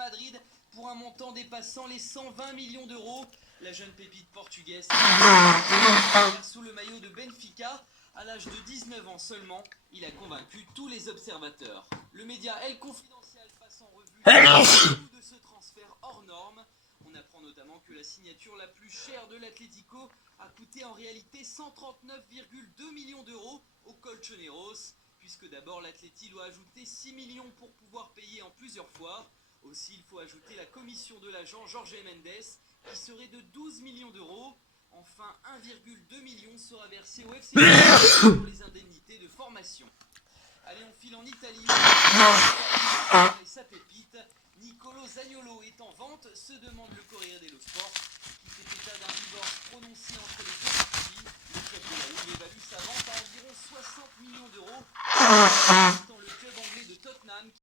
Madrid pour un montant dépassant les 120 millions d'euros. La jeune pépite portugaise sous le maillot de Benfica. À l'âge de 19 ans seulement, il a convaincu tous les observateurs. Le média El Confidencial passe en revue le coût de ce transfert hors norme. On apprend notamment que la signature la plus chère de l'Atlético a coûté en réalité 139,2 millions d'euros au Colchoneros, puisque d'abord l'Atleti doit ajouter 6 millions pour pouvoir payer en plusieurs fois. Aussi, il faut ajouter la commission de l'agent Jorge Mendes, qui serait de 12 millions d'euros. Enfin, 1,2 million sera versé au FC pour les indemnités de formation. Allez, on file en Italie. Et sa pépite, Nicolo Zaniolo est en vente, se demande le Corriere dello Sport, qui fait état d'un divorce prononcé entre les deux parties. Le club de la Juve évalue sa vente à environ 60 millions d'euros.